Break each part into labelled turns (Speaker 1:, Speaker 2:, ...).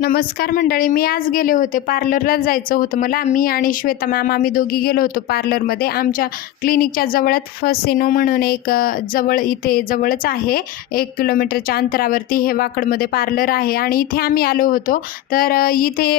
Speaker 1: नमस्कार मंडळी मी आज गेले होते पार्लरला जायचं होतं मला. मी आणि श्वेता मॅम आम्ही दोघी गेलो होतो पार्लरमध्ये. आमच्या क्लिनिकच्या जवळच फसिनो म्हणून एक जवळ इथे जवळच आहे. एक किलोमीटरच्या अंतरावरती हे वाकडमध्ये पार्लर आहे आणि इथे आम्ही आलो होतो. तर इथे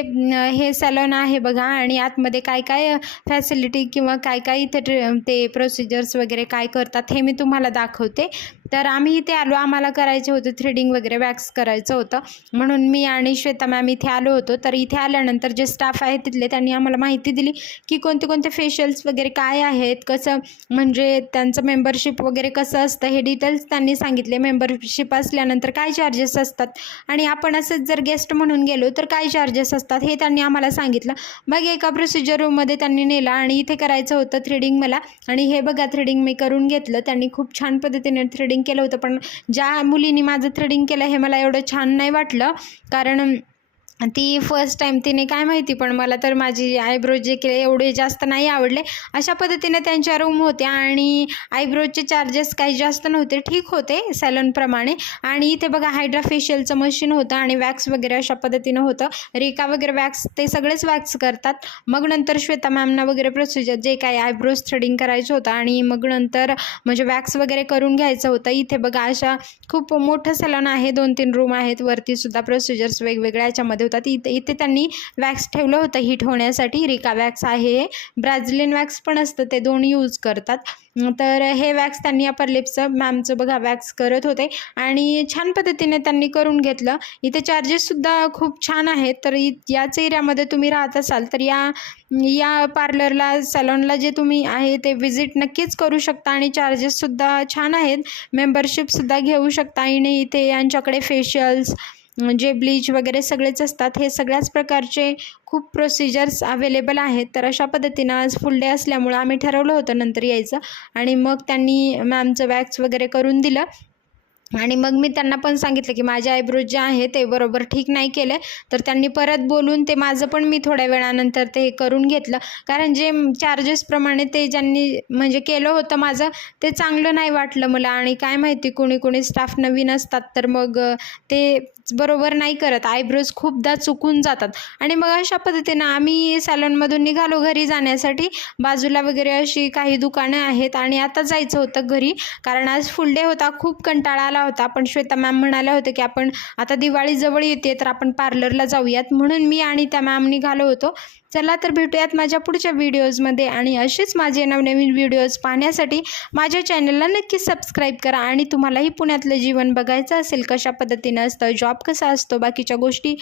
Speaker 1: हे सॅलॉन आहे बघा आणि आतमध्ये काय काय फॅसिलिटी किंवा काय काय इथे ट्रे- ते प्रोसिजर्स वगैरे काय करतात हे मी तुम्हाला दाखवते. तर आम्ही इथे आलो आम्हाला करायचे होते थ्रेडिंग वगैरे वॅक्स करायचं होतं. म्हणून मी आणि श्वेता मॅम इथे आलो होतो. तर इथे आल्यानंतर जे स्टाफ आहे तिथले त्यांनी आम्हाला माहिती दिली की कोणते कोणते फेशियल्स वगैरे काय आहेत कसं म्हणजे त्यांचं मेंबरशिप वगैरे कसं असतं हे डिटेल्स त्यांनी सांगितले. मेंबरशिप असल्यानंतर काय चार्जेस असतात? आणि आपण असंच जर गेस्ट म्हणून गेलो तर काय चार्जेस असतात? हे त्यांनी आम्हाला सांगितलं. मग एका प्रोसिजर रूममध्ये त्यांनी नेला आणि इथे करायचं होतं थ्रेडिंग मला. आणि हे बघा थ्रेडिंग मी करून घेतलं. त्यांनी खूप छान पद्धतीने थ्रेडिंग केलं होतं. पण ज्या मुलीने माझं थ्रेडिंग केलं हे मला एवढं छान नाही वाटलं. कारण ती फर्स्ट टाईम तिने काय माहिती पण मला तर माझी आयब्रो जे केले एवढे जास्त नाही आवडले. अशा पद्धतीने त्यांच्या रूम होत्या आणि आयब्रोचे चार्जेस काही जास्त नव्हते ठीक होते सॅलनप्रमाणे आणि इथे बघा हायड्रा फेशियलचं मशीन होतं आणि वॅक्स वगैरे अशा पद्धतीनं होतं. रिका वगैरे वॅक्स ते सगळेच वॅक्स करतात. मग नंतर श्वेता मॅमना वगैरे प्रोसिजर जे काही आयब्रोज थ्रेडिंग करायचं होतं आणि मग नंतर म्हणजे वॅक्स वगैरे करून घ्यायचं होतं. इथे बघा अशा खूप मोठं सॅलॉन आहे दोन तीन रूम आहेत. वरती सुद्धा प्रोसिजर्स वेगवेगळ्या याच्यामध्ये होतात. इथे इथे त्यांनी वॅक्स ठेवलं होतं हीट होण्यासाठी. रिका वॅक्स आहे. ब्राझिलियन वॅक्स पण असतं. ते दोन यूज करतात. तर हे वॅक्स त्यांनी अपर लिप्सचं मॅमचं बघा वॅक्स करत होते. आणि छान पद्धतीने त्यांनी करून घेतलं. इथे चार्जेससुद्धा खूप छान आहेत. तर इ याच एरियामध्ये तुम्ही राहत असाल तर या या पार्लरला सॅलॉनला जे तुम्ही आहे ते व्हिजिट नक्कीच करू शकता. आणि चार्जेससुद्धा छान आहेत. मेंबरशिपसुद्धा घेऊ शकता. आणि इथे यांच्याकडे फेशियल्स जे ब्लीच वगैरे सगळेच असतात. हे सगळ्याच प्रकारचे खूप प्रोसिजर्स अवेलेबल आहेत. तर अशा पद्धतीनं आज फुल डे असल्यामुळं आम्ही ठरवलं होतं नंतर यायचं. आणि मग त्यांनी मॅमचं वॅक्स वगैरे करून दिलं. आणि मग मी त्यांना पण सांगितलं की माझे आयब्रोज जे आहे ते बरोबर ठीक नाही केले. तर त्यांनी परत बोलून ते माझं पण मी थोड्या वेळानंतर ते करून घेतलं. कारण जे चार्जेसप्रमाणे ते ज्यांनी म्हणजे केलं होतं माझं ते चांगलं नाही वाटलं मला. आणि काय माहिती कोणी कोणी स्टाफ नवीन असतात तर मग ते बरोबर नाही करत. आयब्रोज खूपदा चुकून जातात. आणि मग अशा पद्धतीनं आम्ही सॅलॉनमधून निघालो घरी जाण्यासाठी. बाजूला वगैरे अशी काही दुकानं आहेत. आणि आता जायचं होतं घरी. कारण आज फुल डे होता. खूप कंटाळा आला होता. पण श्वेता मॅम म्हणाल्या होत्या की आपण आता दिवाळी जवळ येते तर आपण पार्लरला जाऊयात म्हणून मी आणि त्या मॅम निघालो होतो. चला तर भेटूयात माझ्या पुढच्या व्हिडिओजमध्ये आणि असेच माझे नवनवीन व्हिडिओज पाहण्यासाठी माझ्या चॅनलला नक्की सबस्क्राईब करा आणि तुम्हालाही पुण्यातलं जीवन बघायचं असेल कशा पद्धतीनं असतं जॉब कसा असतो बाकीच्या गोष्टी